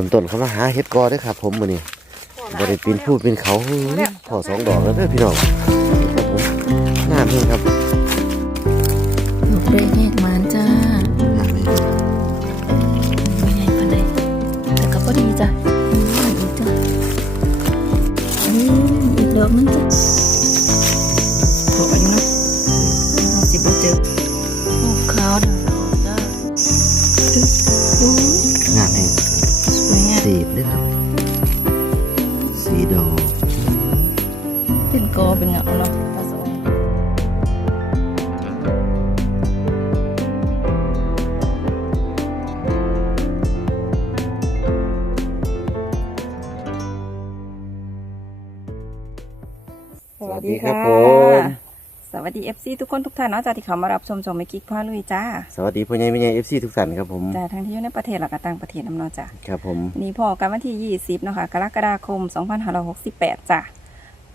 ต้นต้นเขามาหาเฮ็ดกอเด้อครับ ผมมื้อนี้บ่ได้ปีนผู้ปีนเขาเฮ้ยพอสองดอกแล้วเด้อพี่น้องครับผมงามเพิ่งครับดอกเบี้ยแหกมานจ้างามเลยครับไม่ใหญ่ปานใดแต่ก็พอดีจ้ะอืมอีกจ้ะอืมอีกดอกนึงจ้ะ วยงามสีบเด้อครับสีดอกเป็นกอเป็นเงาเนาะผสมสวัสดีครับผมส วัสดี FC ทุกคนทุกท่านเนาะจ้าที่เขามารับชมชมไม่กิ๊กพ่อลุยจ้าสวัสดีพ่อใหญ่แม่ใหญ่ FC ทุกท่านครับผมจ้าทั้งที่อยู่ในประเทศและก็ต่างประเทศน้ำเนาะจ้าครับผมนี่พอกันวันที่ 20เนาะค่ะกรกฎาคม 2568จ้า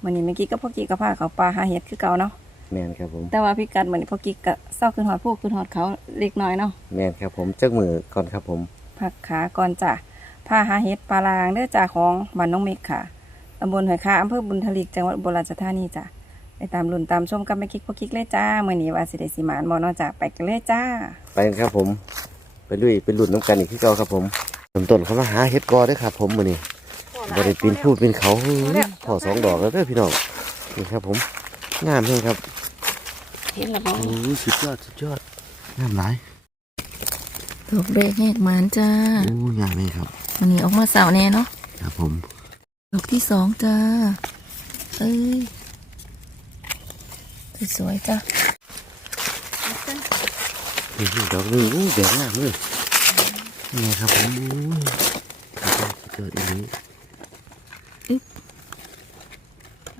วันนี้เมื่อกี้ก็พ่อกิ๊กก็พาเขาปลาหาเห็ดคือเก่าเนาะแม่นครับผมแต่ว่าพี่กัดเหมือนพ่อกิ๊กก็เศร้าขึ้นหอดพวกขึ้นหอดเขาเล็กน้อยเนาะแม่นครับผมจักมือก่อนครับผมผักขาก่อนจ้าพาหาเห็ดปลาลางเด้อจ้าของบ้านน้องเมกค่ะตำบลหอยคาอำเภอบุญทลิกจังหวัดอุบลราชธานีจ้า ไปตามลุ่นตามชมกับแม่กิ๊กพ่อกิ๊กเลยจ้าเมื่อนี้ว่าสิได้สิหมานบ่เนาะจ้าไปกันเลยจ้า ไปกันครับผมไปลุยไปหลุดน้ำกันอีกที่เก่าครับผมต้นต้นเขามาหาเฮ็ดกอเด้อครับ ผมมื้อนี้บ่ได้ปีนผู้ปีนเขาเฮ้ยพอสองดอกแล้วเด้อพี่น้องนี่ครับ ผมงามเพิ่งครับเห็นแล้วบ่โอ้ยสุดยอดสุดยอดงามหลายดอกเบกแหกมานจ้าโอ้ยงามเลยครับวันนี้ออกมาสาวแน่เนาะครับผมดอกที่สองจ้าเอ้ย สวยๆจ้านี่นี่ดอกหนึงโอ้ยแดงงามเลยนี่ครับผมโอ้ยสุดยอดอันนี้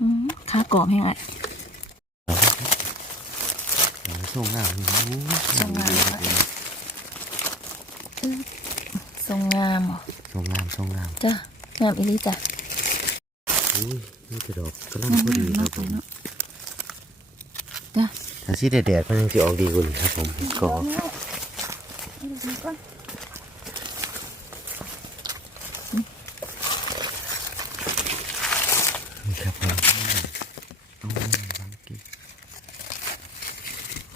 อืมขากรอบแห้งไงโอ้ยส่งงามเลยโอ้ยส่งงามค่ะทรงงามเหรอส่งงามส่งงามจ้างามอีหลีจ้ะโอ้ยนี่จะดอกกระลังพอดีครับผม เนาะจ้าถ้าสีแดดๆมันยังจะออกดีกว่านี้ครับผมก็นี่ครับผมเอาบางกี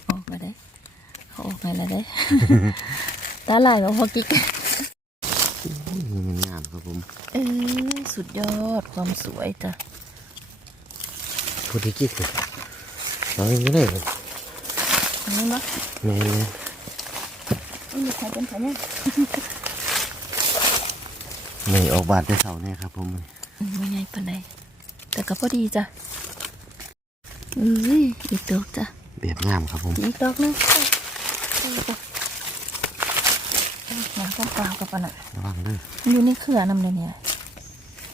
ออกมาได้เขาออกมาแล้วได้ตาลายกับพอกิ๊กนี่มันงามครับผมเอ้ยสุดยอดความสวยจ้ะพอดีกิ๊กเลยเรายังไม่ได้เลยอันนี้มั้ยแม่เนี่ยไม่มีใครเป็นใครเนี่ยไม่ออกบาดได้เสาเนี่ยครับ ผมอืมไม่ไงปานใดแต่ก็พอดีจ้ะเอ้ยอีกดอกจ้ะแบบงามครับผมอีกดอกหนึงเอาเอาเอาน้ำเปล่าๆกับปะน่ะระวังเด้อมันอยู่ในเครือนำเลยเนี่ย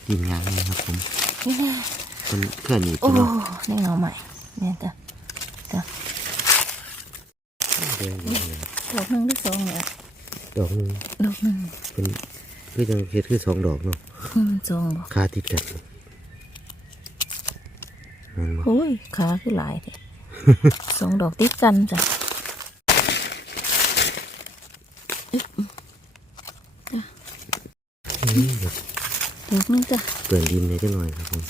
กินงามเลยครับผมนี่ไงเป็นเครื่องหนีบโอ้เนาะนี่เงาใหม่เนี่ยจ้ะจ้ะแดงๆ เลยดอกหนึ่งหรือสองเนี่ยดอกหนึงดอกหนึ่งเป็นคือจังเฮ็ดคือสองดอกเนาะอืมสองบอกคาติดกันแม่นบ่โอ้ยขาคือหลายเลยสองดอกติดกันจ้ะนี่แบบดอกหนึงจ้ะเปลือนดินเลยจังหน่อยครับผม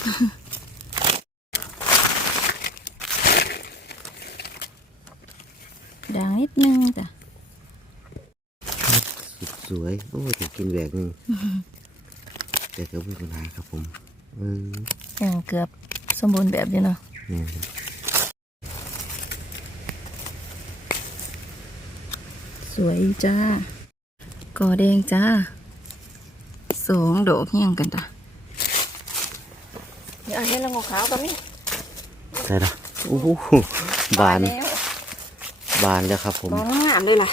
ด่าง นิดนึงจ้ะสุดสวย โอ้ยถูกกินแหวกหนึงแต่ก็ไม่มีปัญหาครับผมเอออย่างเกือบสมบูรณ์แบบอยู่เนาะนี่ครับสวยจ้ากอแดงจ้าสองดอกเฮียงกันจ้ะเดี๋ยวอันนี้ละงอขาวก็มีใช่ละโอ้โหบานแล้ว บานแล้วครับผมบานงามเลยล่ะ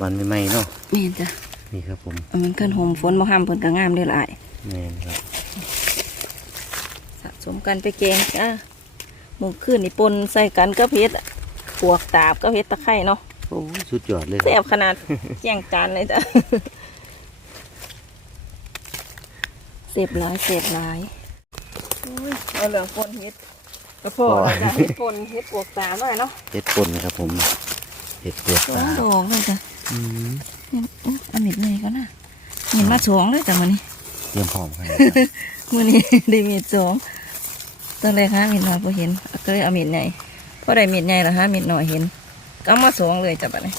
บานใหม่ๆเนาะแม่นจ้ะนี่ครับผมมันขึ้นห่มฝนบ่ห้ามเพิ่นก็งามเลยล่ะอ้ายแม่นครับสะสมกันไปแกงจ้าหมูขึ้นนี่ปนใส่กันกับเห็ดปวกตาบกับเห็ดตะไคร่เนาะโอ้ยสุดยอดเลยคแซ่รับบขนาดแย่งจานเลยจ้ะเสพหลายเสพหลายโอ้ยเอาเหลืองปนเห็ดกระโปงจ้ะเห็ดปนเห็ดปวกตาหน่อยเนาะเห็ดป่นครับผม เห็ดเปลือกสอตางดอกเลยจ้ะอืมเนี่ยอุ๊ยเอันนิดหน่อยก็น่ะเห็นมาสองเลยจ้ะมื้อนี้เตรียมพร้อมครับมื้อนี้ ได้มีดสองตอนแรกหามีดน้อยบ่เห็นก็เลยเอามีดใหญ่พอได้มีดใหญ่แล้วหามีดน้อยเห็นก็เอามาสองเลยจ้ะบัดนี้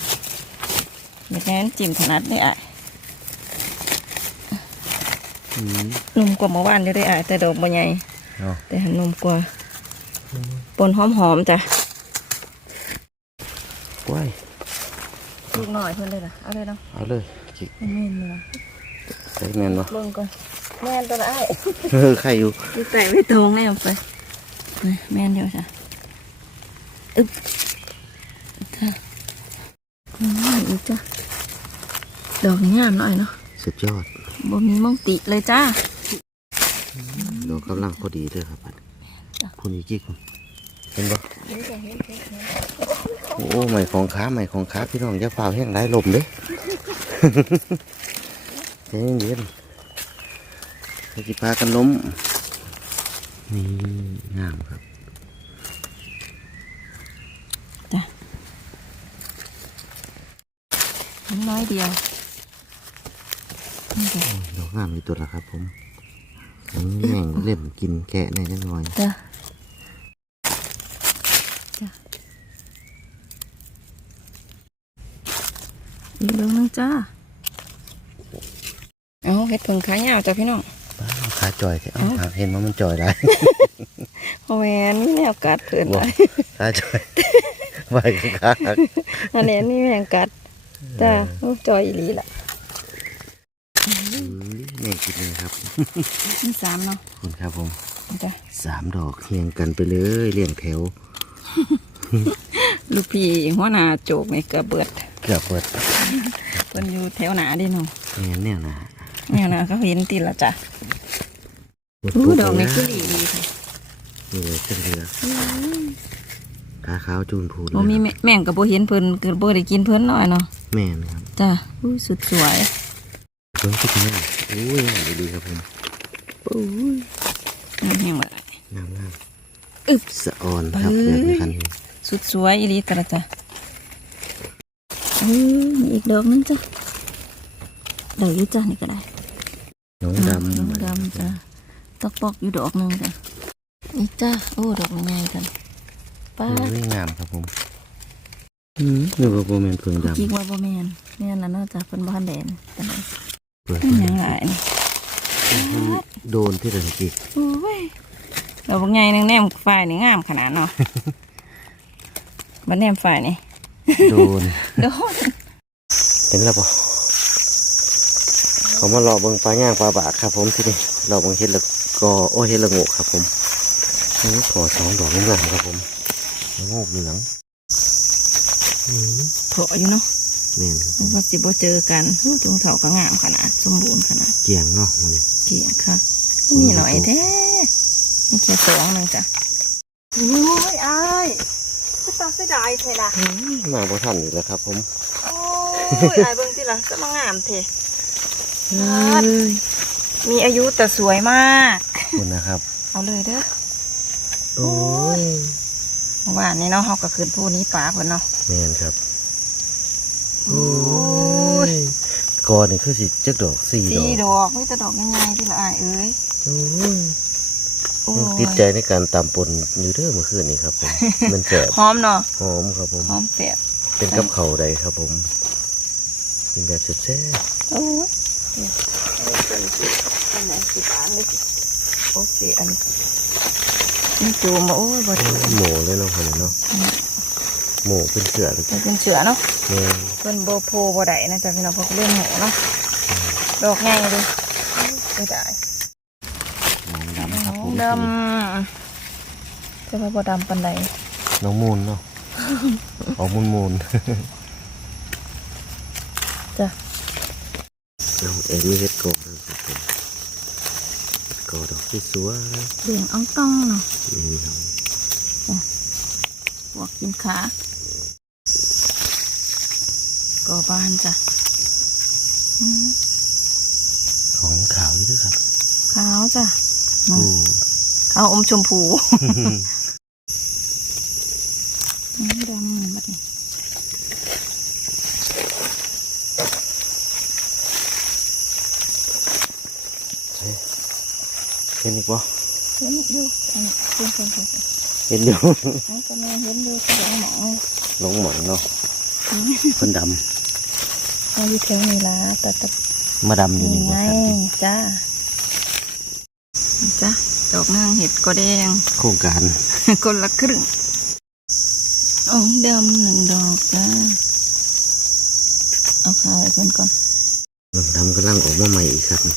มีดใหญ่มันจิ้มถนัดได้อะอืมนุ่มกว่าเมื่อวานอยู่ได้อะแต่ดอกบ่ใหญ่ เนาะแต่หันนุ่มกว่าปนหอมๆจ้ะ ว้าย ลูก หน่อยเพิ่นเลยล่ะเอาเลยเนาะเอาเลยจิกแม่นเนาะใส่แมนบ่เบิ่งก่อนแม่นตัวละอ้ายเออใครอยู่ดูใส่ไม่ตรงเลยเอาไปนี่แม่นอยู่จ้ะอึ๊บจ้ะอืมอีกจ้ะดอกนี้งามหน่อยเนาะสุดยอดบ่มีมองติเลยจ้าดอกกำลังพอดีเลยครับบัดคุณอีกกี่คนเห็นบ่ โอ้ใหม่ของค้าใหม่ของค้าพี่น้องอย่าเฝ้าแห้งไรลมเด้ใจเย็นๆให้จิพากันล้มนี่งามครับน้อยเดียวนี่จ้ะดอกงามมีตัวละครับผมอันนี้แม่งเล่มกินแกะในจังหน่อยจ้ะจ้ะ อีกดอกหนึงจ้าเอาเห็ดผึ่งขายาวจ้ะพี่น้องป้าขาจอยแท้เอ้าหาเห็นว่ามันจอยได้เพราะแหวนมีแนวกัดเพิ่นว้าไว้ขาจอยไว้ข้างอันนี้มีแมงกัดจ้าโอ้จอยอีหลีล่ะๆอืมแม่กินเลยครับมีสามเนาะขอบคุณครับผมจ้ะสามดอกเรียงกันไปเลยเรียงแถว ลูกพี่หัวหน้าโจกนี่ก็เบิด เกือบเปิดเพิ่นอยู่แถวหนาเดิเนาะแม่เนี่ยนะแนวหนาเขาเห็นติละจ้ะหมอู้ปุ๊บดอกนี้เลยคือนะดีดีค่ะนี่เลยขึ้นเรือขาขาวจูนพูนเลบ่มียแม่แม่งก็บ่เห็นเพิ่นก็บ่ได้กินเพิ่นน้อยเนาะแม่นะครับจ้ะอู้สุดสวยเพิ่งคิดแม่โอ้ยดีดีครับผมอู้ยมันแห้งบ่ได้งามงามอึบสะออนครับเอ้แบบยนี้คันนี้สุดสวยอีหลีตะละจ้ะ อู้มีอีกดอกหนึงจ้ะได้อยู่จ้ะนี่ก็ได้น้องดำน้องดำจ้ะตอกปอกอยู่ดอกหนึงจ้ะนี่จ้ะโอ้ดอกมันใหญ่จังป้าโอ้ยงามครับผมอืมนี่ว่าโบแมนเพิ่งดำคิดว่าบ่แม่นแม่นน่ะเนาะจ้ะเพิ่นบ่ทันแดนปานใดเปิดมันหยังหลายนี่โดนที่ระจิกโอ้ยดอกบักใหญ่หนึงแนมฝ่ายนี่งามขนาดเนาะบัดแนมฝ่ายนี่ โดนโดนเห็นแล้วปะเขามารอเบิ่งปลาย่างปลาบากครับ ผมที่นี่รอเบิ่งเห็ดละก็โอ้เห็ดละโงกครับ ผมโอ้ขอสองดอกงามๆครับผมละโงกเหลืองอืมโถอยู่เนาะแม่นครับมันก็สิบ่เจอกันโอ้จงเถาก็งามขนาดสมบูรณ์ขนาดเกียงเนาะมันนี่เกี่ยงค่ะมีหน่อยแท้นี่แค่สองหนึงจ้ะโอ้ยอายจะ ตัดเสียดายเท่ล่ะมาบ่ทันอีกแล้วครับ ผมโอ้ยอายเบิ่งติล่ะจะมางามเท่มีอายุแต่สวยมากขอบคุณนะครับ เอาเลยเด้อโอ้ยเมื่อวานนี้เนาะเฮาก็ขึ้นผู้นี้ป่าเพิ่นเนาะแม่นครับโอ้ยกอนี่คือสิจักดอกสี่ดสีอกดอกมีแต่ดอกง่ายๆที่ละอายเอ้ยโอ้ยโอ้ยัง ติดใจในการตำปนอยู่เด้อเมื่อคืนนี้ครับผมมันแสบหอมเนาะหอมครับผมหอมแปบเป็นกับเขาวใดครับผมเป็นแบบสุดแซ่บโอ้ยเนี่ยเอาไปเป็นสิอันไหนสิบอันเลยสิโอเคอันนี่จูมบ่โอ้ยบ่จูมหมูเลยเนาะคนนี้เนาะหมูเป็นเสือเลยมันเป็นเชือเนาะแม่นเพิ่นบ่โพบ่ได้นะจ๊ะพี่น้องเพิ่นก็เล่นหมูเนาะดอกใหญ่เลยไม่ได้ ดำจะว่าบ่ดำปานใดน้องมูลเนาะออกมูลมูลจ้ะน้องเอ็มีเฮ็ดโกงครับผมเฮ็ดโกดอกที่สวยเลี้ยงอ่องต้องเนาะนี่ครับพวกกินขาก็บ้านจ้ะอืมของขาวนี่ด้วยครับ ขาวจ้ะโอ้ ขาวอมชมพูอืมดำบัดนี้เห็นอีกบ่เห็นอยู่อันนี้เพิ่นเพิ่นเพิ่นเห็นอยู่อันก็แม่เห็นอยู่กระหมองเลยหลงหมอนเนาะอืมเพิ่นดเอาอยู่แถวนี้ล่ะแต่แต่ำมาดำอยู่นี่นี่ไงบ่ครับจ้าจ้า ดอกนางเห็ดก็แดง โครงการ คนละครึ่งอ๋องดำหนึ่งดอกจ้าเอาขาวให้เพิ่นก่อนหลังดำกำลังออกมาใหม่อีกครับนี่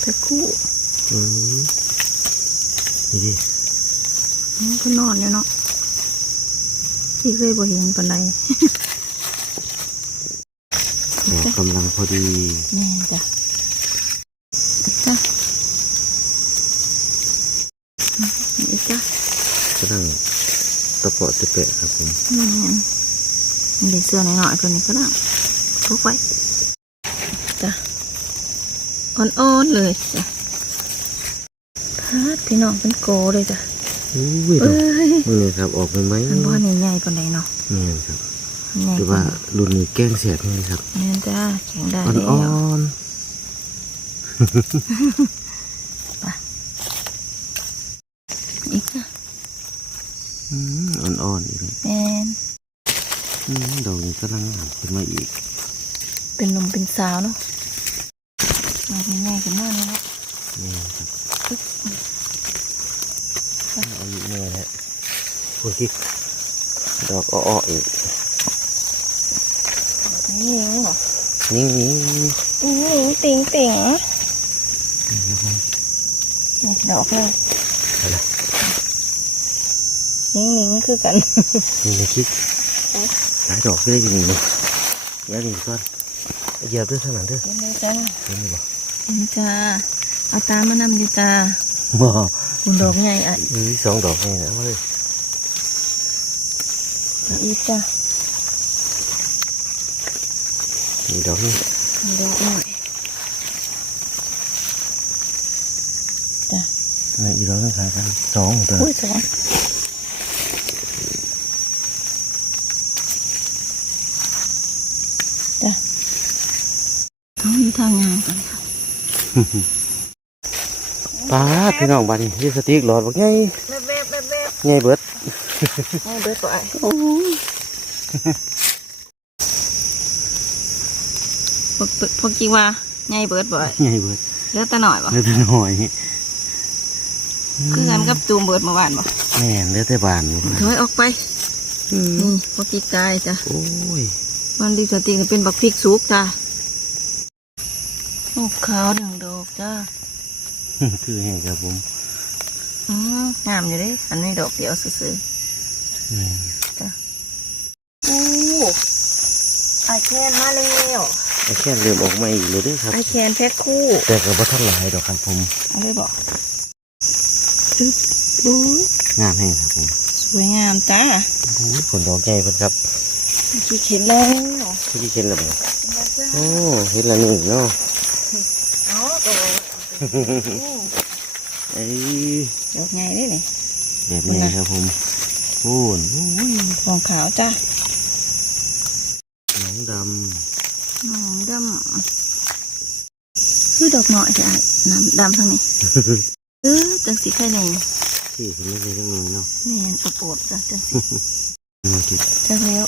เพชรคู่อืมนี่ดิอืมเพิ่นนอนอยู่เนาะที่เคยบ่เห็นปานใด ดอกกำลังพอดี แม่จ้ะจ้ะนี่จ้ะ กำลัง ตะเปาะตะเปะครับผมแม่นมันได้เสื้อหน่อยๆเพิ่นนี่ก็ได้ทุกไว้จ้ะอ่อนๆเลยจ้ะพาดพี่น้องเป็นโกเลยจ้ะอุ้ยดเอ้อกยมือนี่ครับออกไปไหมมันบ่นี่ใหญ่ปานใดเนาะแม่นครับใหญ่คือว่ารุ่นนี้แกล้งเสียบนี่ครับแม่นจ้ะแข็งได้อ่แล้วอนอีกจ้ะ ๆ อืมอ่อนๆอีกแล้วแม่นอืมดอกนี้กำลังหันขึ้นมาอีก เป็นหนุ่มเป็นสาวเนาะมาใหญ่ๆขึ้นมาเลยเนาะแม่นครับเอาอีกแม่ฮะพูดที่ดอกอ้อๆอีกนี่เหรอนี่นี่อืมติ่งติ่งนี่ครับผมนี่ดอกเลยอะไร นิ่งนิ่งๆคือกันนี่ในคลิปหลายดอกก็ได้อยินเลยเดี๋ยวนี่ก่อนเหยียบด้วยเท่านั้นเด้อเห็นเลยจ้าเห็นไหมบ่เห็นจ้าเอาตามมานำอยู่จ้าบ่คุณดอกใหญ่อะเอ้ยสองดอกนี่นะมาเลยอีกจ้านี่ดอกนี่ดอกหน่อยจ้านี่อีกดอกนึงขายกันสองตัวอุ้ยสองจ้าเอาอยู่ทางงานกันค่ะ ป้าดพี่น้องบ้านนี้ลิปสติกหลอดบอกไงเบบเบบเบบเบบไงเบิดเอาเบิดไปพวกพวกกี่ว่าไงเบิดบ่อยไงเบิดเหลือแต่หน่อยบ่เหลือแต่หน่อยคือกันกับจูมเบิดเมื่อวานบ่แม่นเหลือแต่บานถอยออกไปนี่พวกกี่กายจ้ะโอ้ยมันดีสติกเป็นบักพริกซุกจ้ะ ลูกขาวหนึ่งดอกจ้า คือแห่งครับผม อืมงามอยู่เด้อันนี้ดอกเดียวซื่อแม่นๆโอ้ไอแคนมาแล้วไอ้แค่เริ่มออกมาอีกเลยเด้วยครับไอแคนแพ็คคู่ แต่ก็บ่ทันหลายดอกครับผมเอะไรบอกดูดูงามแห่งครับผม สวยงามจ้าโอ้ยผลดอกใหญ่เพิ่นครับขี้เข็นแล้วที่เห็นแล้วบ่โอ้เห็นแล้วนี่เนาะเอาตัว เอ้ยดอกใหญ่ได้เลยแบบนี้ครับผมพูนโอ้ยฟองขาวจ้าหนังดน้องดำคือดอกเนาะใช่น้ำดำทั้งนี้เออจังสีไข่ในำที่เห็นไม่ได้ทั้งนั้นเนาะแม่นปวดปวดจ้ะจังสีนี่คือจังแล้ว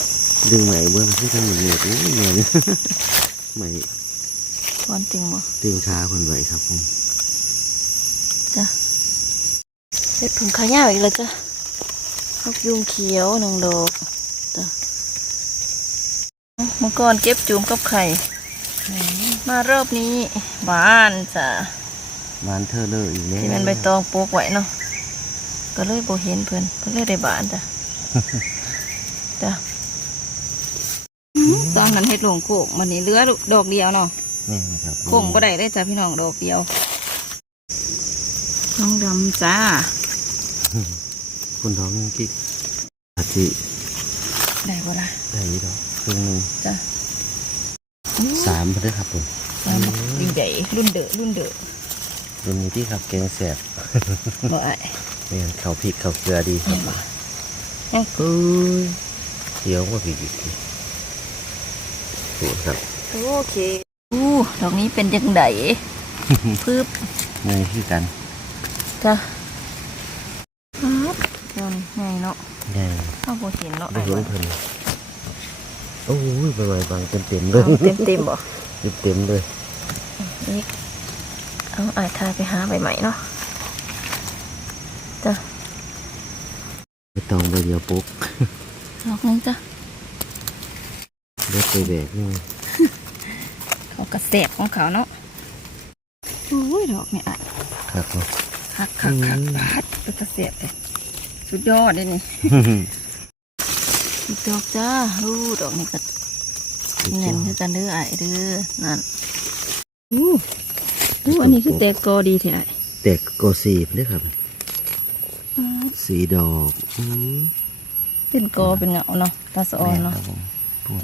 ดึงไหมเบื่อมาที่ทำเหมือนเหนียดโอ้ยเหมือนไหมคอนติงบ่ตึงขาคนไหวครับผม จ้ะเห็ดผงขายาวอีกแล้วจ้ะนกยุงเขียวหนึ่งดอกจ้ะเมื่อก่อนเก็บจูมกับไข่ มารอบนี้บานจ้ะบานเธอเลยอีกแล้วที่มันใบตองปลูกไว้เนาะก็เลยบ่เห็นเพิ่นเพิ่นเลยได้บานจ้ะจ้ะตอนนั้นเฮ็ดหลวงโคกมันนี่เหลือดอกเดียวเนาะนี่นะครับโคงบ่ได้ได้จ้ะพี่น้องดอกเดียว น้องดำจ้า คุณท้องกิ๊กอาทิได้บ่ล่ะได้ยี่ดอกครึ่งหนึงจ้ะสามพอดีครับผมสามรุ่นใหญ่รุ่นเดอะรุ่นเดอะรุ่นนี้ที่ครับแกงแสบบ่ไอ้เนี่ยข้าวพริกข้าวเกลือดีคเห็รับนบ่ยังเอ้ยเดี๋ยวว่าพริกอีกทีถูกครับโอเคอู้ดอกนี้เป็นยังไงพึบไงคือกัน จ้ะครับเดี๋ยวนี้ไงเนาะไงเข้าโบเห็นเนาะได้เห็นเพิ่นโอ้ยใบไม้บางเต็มเต็มๆเลเอายเต็มเต็มๆบ่เต็มเต็มๆเลยอีกเอาไอ้ายทายไปหาใบใหม่เนาะจ้ะไปตองใบเดียวปุ๊บดอกนึงจ้ะเล็กไปแบกนี่เขากระแสบของเขาเนาะอุ้ยดอกเนี่ยอะครับผม คักคักคักพัดเป็นกระแสบเลยสุดยอดเลยนี่อีกดอกจ้าอู้ดอกนี้ก็เงินคือกันเด้อไอ้ายเด้อนั่นอู้อู้อันนี้คือแตกกอดีแท้อ้ายแตกโกสีบเลยครับสีดอกอืมเป็นกอเป็นเงาเนาะตาสะออนเนาะแม่ครับผม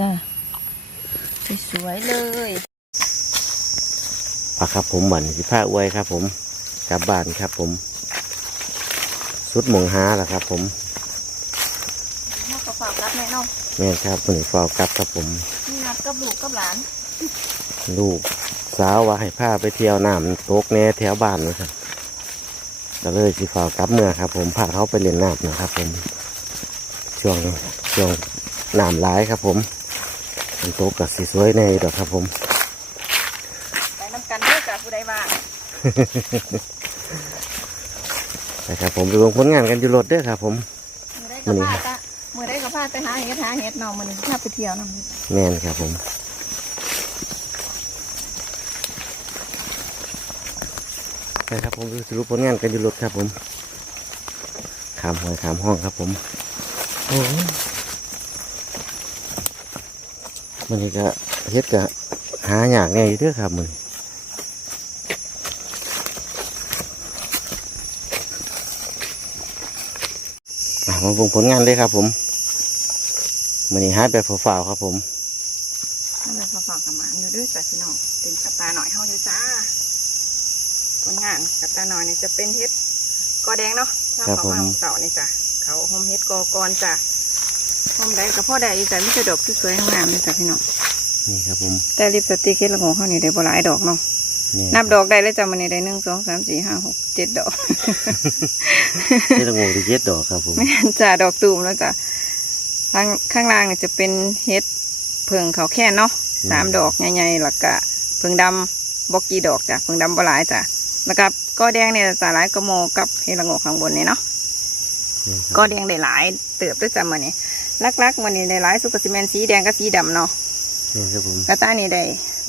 จ้าสวยๆเลยปะครับผมบันสิผ้าอวยครับผม กลับบ้านครับผม สุดหมองหาแหละครับ ผมมาฝากรับแม่เนาะแม่นครับคนฟาวกลับครับผม มีนัดกับลูกกับหลานลูกสาวว่าให้พาไปเที่ยวน้ำตกแหน่แถวบ้านนะครับก็เลยสิฟาวกลับเมื่อครับ ผมพาเขาไปเล่นน้ำนะครับ ผมช่วงช่วงน้ำร้ายครับ ผมมันตกกับสีสวยในดอกครับผม ไปน้ำกันเด้อจ้ะผู้ใดบ้าง นะครับผมไปลงผลงานกันอยู่รถเด้อครับ ผม มือได้กับพาตะมือได้กับพาไปหาเห็ดหาเห็ดเนาะมันนี้พาไปเที่ยวเนาะแม่นครับผมนะครับผมสรุปผลงานกันอยู่รถครับ ผมขามหอยขามห้องครับ ผมโอ้ยมันนี่ก็เฮ็ดก็หาอยากแน่อยู่เด้อครับมัน มาลงผลงานเลยครับ ผมมันนี่หาแบบเฝ่าๆครับผมถ้าไปฝากกับหมาอยู่เด้วยจ้ะพี่น้องเป็นกระตาหน่อยเฮาอยู่จ้า ผลงานกระตาหน่อยนี่จะเป็นเห็ดกอแดงเนาะถ้าครับเขาผมมาของเสานี่จ้ะเขาหอมเห็ดกอกอนจ้ะหอมได้กับพ่อได้จ้ะไม่ใช่ดอกสวยๆงามๆเลยจ้ะพี่น้องนี่ครับผมแต่ลิปสติกเห็ดละโงงเขานี่ได้บ่หลายดอกเนาะ นี่นับดอกได้เลยจ้ะมันนี่ได้หนึ่งสองสามสี่ห้าหกเจ็ดดอกเฮ็ดละโงที่เจ็ดดอกครับผมไม่งั้นจ้ะดอกตูมแล้วจ้ะข้างข้างล่างเนี่ยจะเป็นเห็ดเพิงเขาแค่เนาะสามดอกใหญ่ๆแล้วก็เพิงดำบอกกี่ดอกจ้ะเพิงดำบ่หลายจ้ะแล้วก็ก้อแดงเนี่ยจะหลายกระโมกับเห็ดละโงกข้างบนนี่เนาะนี่ครับก้อแดงได้หลายเติบด้วยจ้ะมันนี่ลักๆมันนี่ได้หลายสุกสิเมนสีแดงกับสีดำเนาะนี่ครับผมกระต้ายนี่ได้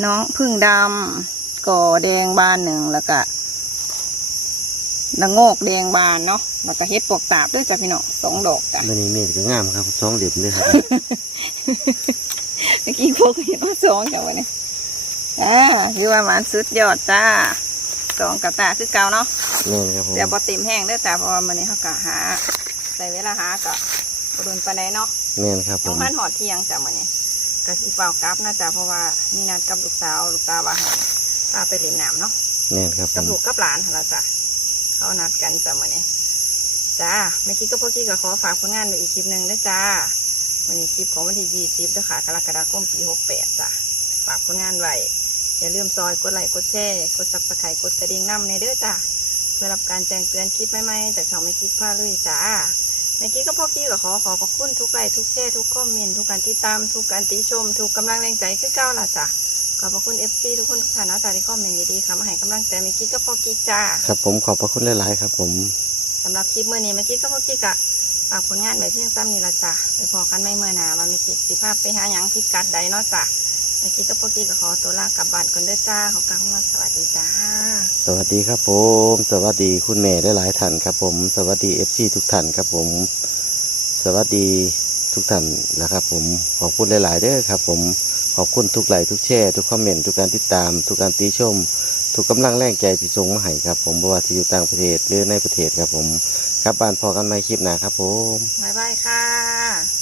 น้องพึ่งดำ ก่อแดงบานหนึ่งแล้วก็ละโงกแดงบานเนาะแล้วก็เฮ็ดปวกตาบด้วยจ้ะพี่น้องสองดอกจ้ะมันนี่เมฆก็งามครับสองเหลี่ยมเลยครับเมื่อกี้พวกเห็นว่าสองจ้ะวันนี้อ่าคือว่ามันสุดยอดจ้าสองกระตาคือเก่าเนาะนี่ครับผมเดี๋ยวบอติมแห้งเด้อจ้ะเพราะว่ามันนี้เขากะหา ใส่เวลาหากะบรุนปานใดเนาะนี่ครับผน้องมพันหอดเที่ยงจ้ะมันนี้กะสิเป่ากลับนะจ้ะเพราะว่ามีนัดกับลูกสาวลูกสาวว่าให้ พาไปเล่นน้ำเนาะนี่ครับผกับมลูกกับหลานหั่นละจ้ะเขานัดกันจ้ะมันนี้จ้าเมื่อกี้ก็พวกกี้ก็ขอฝากผลงานไว้อีกคลิปหนึ่งด้วยจ้าวันนี้คลิปของวันที่ยี่สิบนะคะกรกฎาคมปีหกแปดจ้ะฝากผลงานไว้อย่าลืมซอยกดไลค์กดแชร์กดซับสไครต์กดกระดิ่งน้ำในเด้อจ้าเพื่อรับการแจ้งเตือนคลิปใหม่ๆจากช่องไม่คิดพลาดเลยจ้า เมื่อกี้ก็พวกกี้ก็ขอขอบพระคุณทุกไลค์ทุกแชร์ทุกคอมเมนต์ทุกการติดตามทุกการติชม ทุกกำลังแรงใจคือเก้าล่ะจ้ะ ขอบพระคุณเอฟซีทุกคนทุกท่านนะจ้าที่คอมเมนต์ดีๆค่ะมาให้กำลังใจเมื่อกี้ก็พอกี้จ้าครับผมขอบพระคุณหลาย ๆ ครับผมสำหรับคลิปเมื่อนี้เมื่อกี้ก็เมื่อกี้กะฝากผลงานแบบเพียงซ้ำนี่ละจ้ะไปพอกันไม่เมื่อหนาว่าเมื่อกี้สิภาพไปหาหยังพิกัดใดเนาะจ้ะเมื่อกี้ก็เมื่อกี้ก็ขอตัวลากลับบ้านก่อนเด้อจ้าขอกล่าวคำว่าสวัสดีจ้า สวัสดีครับผม สวัสดีคุณแม่ได้หลายๆท่านครับผม สวัสดีเอฟซีทุกท่านครับผม สวัสดีทุกท่านนะครับผมขอบคุณหลาย ๆ เด้อครับผม ขอบคุณทุกไลค์ทุกแชร์ทุกคอมเมนต์ทุกการติดตาม ทุกการติชม ทุกกำลังแรงใจที่ส่งมาให้ครับ ผมบ่ว่าที่อยู่ต่างประเทศหรือในประเทศครับผม ครับบ้านพอกันไม่คลิปหนาครับผม บ๊ายบายค่ะ